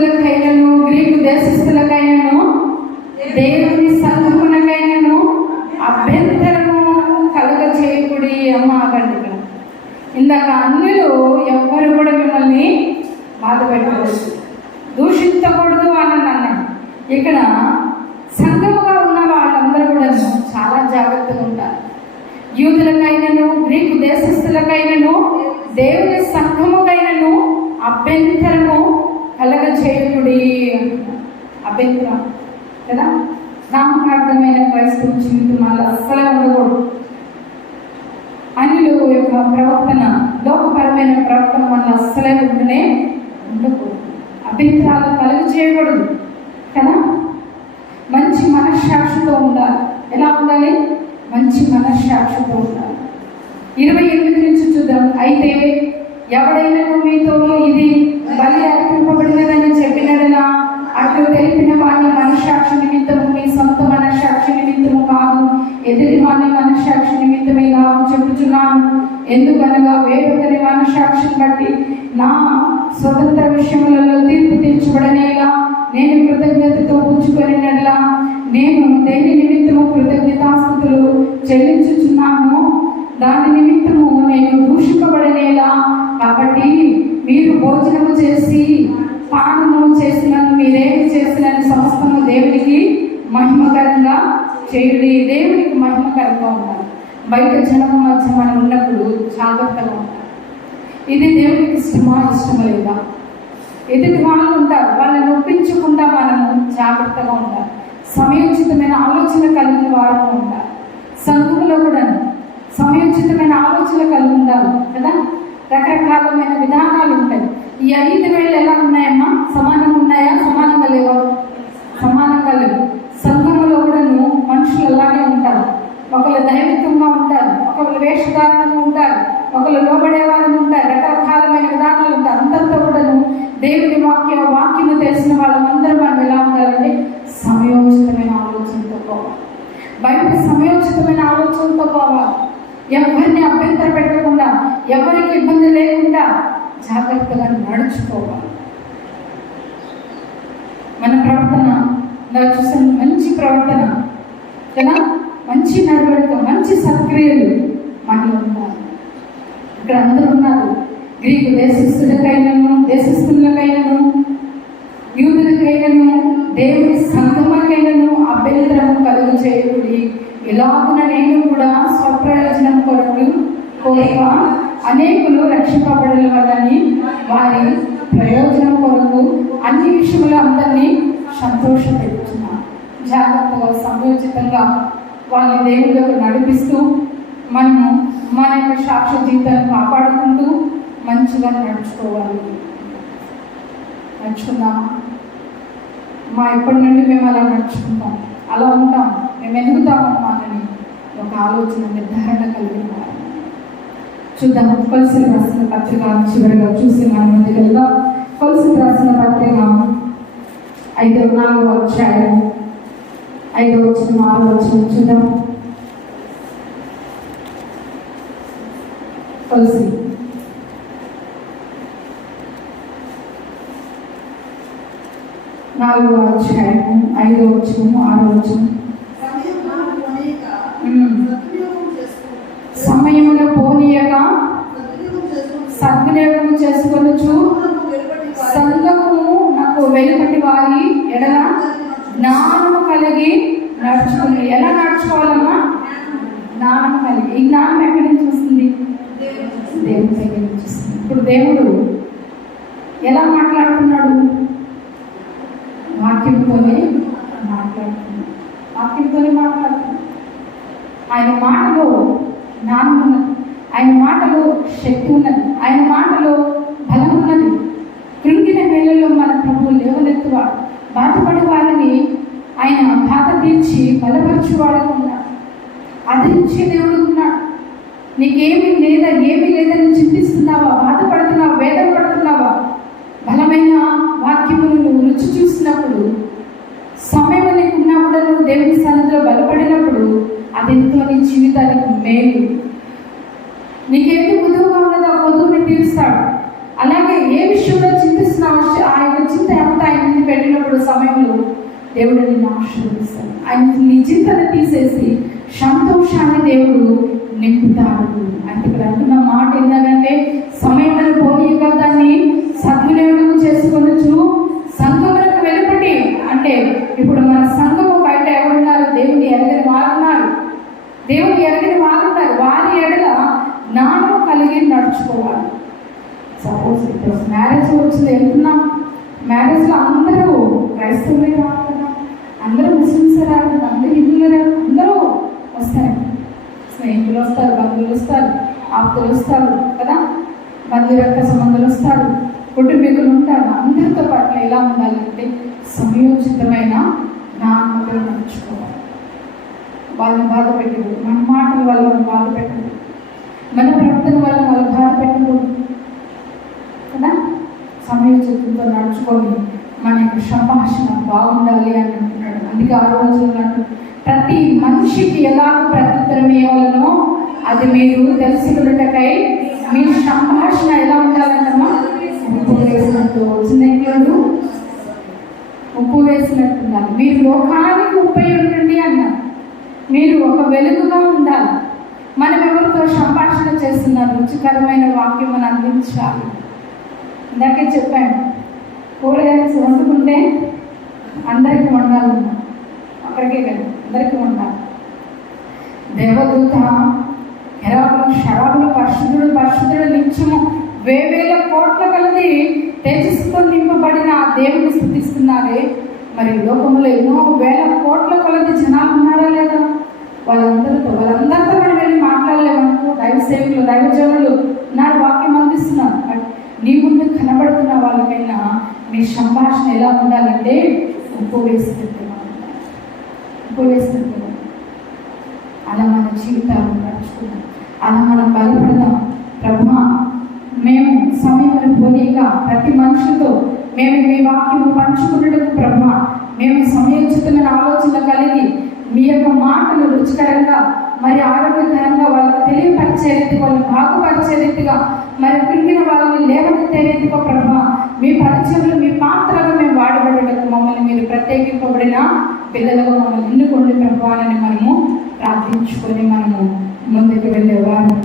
యూదులకైనను Greek దేశస్థులకైనను దేవుని సంఘమునకైనను అభ్యంతరము కలుగ చేయకుడి అమ్మ ఆగండి ఇక్కడ. ఇందాక అన్నులు ఎవ్వరు కూడా మిమ్మల్ని బాధ పెట్టకూడదు. దూషించకూడదు అని అన్నాను ఇక్కడ సంఘముగా ఉన్న వాళ్ళందరూ కూడా చాలా జాగ్రత్తగా ఉంటారు. యూదులకైనను గ్రీకు దేశస్థులకైనను దేవుని సంఘముకైనను అభ్యంతరము కలగ చేయకుడి అభ్యంతరం. కదా? నామకార్థమైన క్రైస్తవ జీవితం అస్సలు ఉండకూడదు. అన్యులు యొక్క ప్రవర్తన లోకపరమైన ప్రవర్తన వల్ల అస్సలే ఉండనే ఉండకూడదు. అభ్యంతరాలు కలుగు చేయకూడదు. కదా? మంచి మనశ్శాక్షితో ఉండాలి. ఎలా ఉండాలి? మంచి మనశ్శాక్షితో ఉండాలి. ఇరవై ఎనిమిది నుంచి చూద్దాం. అయితే ఎవడైనా మీతో ఇది బలి అర్పింపబడినదని చెప్పినడనా? అట్లు తెలిపిన వాని మనశ్శాక్షి నిమిత్తము మీ సొంత మనశ్శాక్షి నిమిత్తము కాదు. ఎదుటి వాని మనశ్శాక్షి నిమిత్తమే కాదు చెప్పుచున్నాను ఎందుకనగా వేరొకరి మనశ్శాక్షిని బట్టి నా స్వతంత్ర విషయములలో తీర్పు తీర్చబడనేలా నేను కృతజ్ఞతతో పుచ్చుకొనినట్లా నేను దేని నిమిత్తము కృతజ్ఞతాస్థుతులు చెల్లించుచున్నాను దాని నిమిత్తము నేను దూషింపబడనేలా కాబట్టి మీరు భోజనము చేసి పానము చేసినను మీరేమి చేసిన సమస్తము దేవునికి మహిమకరంగా చేయుడి. దేవునికి మహిమకరంగా ఉండాలి. బయట జనం మధ్య మనం ఉన్నప్పుడు జాగ్రత్తగా ఉండాలి. ఇది దేవునికి ఇష్టమా ఇష్టమా లేదా ఎదుటి వాళ్ళు ఉంటారు. వాళ్ళని ఒప్పించకుండా మనము జాగ్రత్తగా ఉండాలి. సమయోచితమైన ఆలోచన కలిగిన వారు ఉండాలి. సంఘంలో కూడా సమయోచితమైన ఆలోచన కలిగి ఉండాలి కదా? రకరకాలమైన విధానాలు ఉంటాయి. ఈ ఐదు వేళ్ళు ఎలా ఉన్నాయమ్మా? సమానంగా ఉన్నాయా? సమానంగా లేవా? సమానంగా లేవు. సంఘంలో కూడాను మనుషులు అలాగే ఉంటారు. ఒకళ్ళు దైవికంగా ఉంటారు ఒకళ్ళు వేషధారణంగా ఉంటారు ఒకళ్ళు లోబడేవారు ఉంటారు రకరకాలమైన విధానాలు ఉంటారు అందరితో కూడాను దేవుని వాక్య వాక్యము తెలిసిన వాళ్ళందరూ మనం ఎలా ఉండాలంటే సమయోచితమైన ఆలోచనతో పోవాలి. బయట సమయోచితమైన ఆలోచనతో పోవాలి. ఎవరిని అభ్యంతర పెట్టకుండా ఎవరికి ఇబ్బంది లేకుండా జాగ్రత్తగా నడుచుకోవాలి. మన ప్రవర్తన ఇలా చూసిన మంచి ప్రవర్తన కదా మంచి నడవడిక మంచి సత్క్రియలు మనలో ఉన్నారు ఇక్కడ అందరూ ఉన్నారు. గ్రీకు దేశస్థులకైనను దేశస్థులకైనను యూదులకైనను దేవుని సంగమకైనను అభ్యంతరం కలుగు చేయడం ఇలాగున నేను కూడా స్వప్రయోజనం కొరకు కోరిక అనేకులు రక్షింపబడల వల్లని వారి ప్రయోజనం కొరకు అన్ని విషయంలో అందరినీ సంతోషపెడుతున్నాను జాగ్రత్తగా సమయోచితంగా వాళ్ళని దేవుళ్ళకు నడిపిస్తూ మనము మన యొక్క సాక్ష జీవితాన్ని కాపాడుకుంటూ మంచిగా నడుచుకోవాలి. నడుచుకుందామా? మా ఇప్పటి నుండి మేము అలా నడుచుకుంటాం. అలా ఉంటాం. మేము ఎదుగుతామమ్మా. ఒక ఆలోచన నిర్ధారణ కలిగిన వారు. చూద్దాం కొలసి రాసిన పత్రిక చివరిగా చూసి మన ముందు వెళ్దాం. కొలసి రాసిన పత్రిక ఐదో నాలుగు అధ్యాయం ఐదో వచ్చిన ఆరు వచ్చిన చూద్దాం. కొలసి. నాలుగో అధ్యాయము ఐదో వచ్చము ఆరో వచ్చము సమయములో పోనీయక సద్వినియోగం చేసుకొనొచ్చు సంఘము నాకు వెలుపటి వారి ఎడల జ్ఞానము కలిగి నడుచుకుని. ఎలా నడుచుకోవాలమ్మా? జ్ఞానం కలిగి. ఈ జ్ఞానం ఎక్కడి నుంచి వస్తుంది? దేవుడి దగ్గర నుంచి వస్తుంది. ఇప్పుడు దేవుడు ఎలా మాట్లాడుతున్నాడు? వాక్యంతోనే మాట్లాడుతున్నాడు. వాక్యంతోనే మాట్లాడుతున్నాడు. ఆయన మాటలో జ్ఞానం ఉన్నది. ఆయన మాటలో శక్తి ఉన్నది. ఆయన మాటలో బలం ఉన్నది. కృంగిన వేళల్లో మన ప్రభువు లేవనెత్తువాడు. బాధపడే వారిని ఆయన బాధ తీర్చి బలపరచువాడుగా ఉన్నాడు. అదించే దేవుడు ఉన్నాడు. నీకేమి లేదా ఏమీ లేదని చింతిస్తున్నావా? బాధపడుతున్నావా? వేదన పడుతున్నావా బలమైన వాక్యములు నువ్వు రుచి చూసినప్పుడు సమయం నీకు కూడా నువ్వు దేవుని సన్నిధిలో బలపడినప్పుడు అది ఎంతో నీ జీవితానికి మేలు. నీకేమి కుదువుగా ఉన్నదో? ఆ తీరుస్తాడు. అలాగే ఏ విషయంలో చింతిస్తున్నావు ఆ యొక్క ఆయన చేసేటప్పుడు సమయంలో దేవుడు నిన్ను ఆశీర్వదిస్తాడు ఆయన నీ చింతన తీసేసి సంతోషాన్ని దేవుడు నింపుతాడు. అంటే ఇక్కడ అంటున్న మాట ఏంటంటే సమయంలో పోనీయక దాన్ని సద్వినియోగం చేసుకొనొచ్చు సంఘములకు వెలుపటి అంటే ఇప్పుడు మన సంఘము బయట ఎవరున్నారు? దేవుని ఎరగని వారున్నారు. దేవుని ఎరగని వారున్నారు. వారి ఎడల జ్ఞానం కలిగి నడుచుకోవాలి. సపోజ్ ఇప్పుడు మ్యారేజ్ వచ్చింది వెళ్తున్నాం మ్యారేజ్లో అందరూ క్రైస్తవులే రాదు కదా అందరూ ముస్లిమ్స్ రాదు కదా అందరూ హిందువులే రాదు అందరూ వస్తారు? స్నేహితులు వస్తారు బంధువులు వస్తారు ఆప్తులు వస్తారు కదా? బంధు రక్త సంబంధాలు వస్తారు కుటుంబీకులు ఉంటారు. అందరితో పాటు ఎలా ఉండాలంటే సమయోచితమైన జ్ఞానంతో నడుచుకోవాలి. వాళ్ళని బాధ పెట్టకూడదు. మన మాటల వల్ల వాళ్ళని బాధ పెట్టకూడదు. మన ప్రవర్తన వల్ల వాళ్ళు బాధ పెట్టకూడదు. కదా? సమయోచితంతో నడుచుకొని మన యొక్క సంభాషణ బాగుండాలి అని అంటున్నాడు. అందుకే ఆ రోజుల్లో ప్రతి మనిషికి ఎలా ప్రత్యుత్తరం ఇవ్వాలనో అది మీరు తెలుసుకున్నటకై మీ సంభాషణ ఎలా ఉండాలన్నమా ఉప్పు వేసినట్టు చిన్నట్లు ఉప్పు వేసినట్టు ఉండాలి మీరు లోకానికి ఉప్పై ఉండండి అన్నారు మీరు ఒక వెలుగుగా ఉండాలి. మనం ఎవరితో సంభాషణ చేస్తున్నారు? రుచికరమైన వాక్యం మనం అందించాలి. ఇందాకే చెప్పాను. కూరగాయలు వండుకుంటే అందరికీ వండాలి. అక్కడికే కదా అందరికీ వండాలి. దేవదూత ఎరాబులు శరాబులు పరిశుద్ధుడు పరిశుద్ధుడు నిత్యము వేవేల కోట్ల కలది తేజస్సుతో నింపబడిన ఆ దేవుని స్థుతిస్తున్నారే. మరి లోకంలో ఎన్నో వేల కోట్ల కొలది జనాలు ఉన్నారా లేదా? వాళ్ళందరితో వాళ్ళందరితో మనం వెళ్ళి మాట్లాడలేమనుకో దైవ సేవకులు దైవజనులు ఉన్నారు వాక్యం అందిస్తున్నారు. నీ ముందు కనబడుతున్న వాళ్ళకైనా మీ సంభాషణ ఎలా ఉండాలంటే ఉప్పు వేసినట్టు ఉప్పు అలా మన జీవితాలు నడుచుకుందాం. అలా మనం బలపడదాం. ప్రభా మేము సమయం పోనీగా ప్రతి మనుషులతో మేము మీ వాక్యము పంచుకున్నట్టుకు ప్రభా మేము సమయోచితమైన ఆలోచన కలిగి మీ యొక్క మాటలు రుచికరంగా మరి ఆరోగ్యకరంగా వాళ్ళకి తెలియపరిచే రీతిగా వాళ్ళని బాగుపరిచే రీతిగా మరి కృంగిన వాళ్ళని లేవనెత్తే రీతిగా ప్రభా మీ పరిచయంలో మీ పాత్రగా మేము వాడబడటకు మమ్మల్ని మీరు ప్రత్యేకింపబడిన పిల్లలుగా మమ్మల్ని ఎన్నుకోండి ప్రభావాలని మనము ప్రార్థించుకొని మనము ముందుకు వెళ్ళే వారు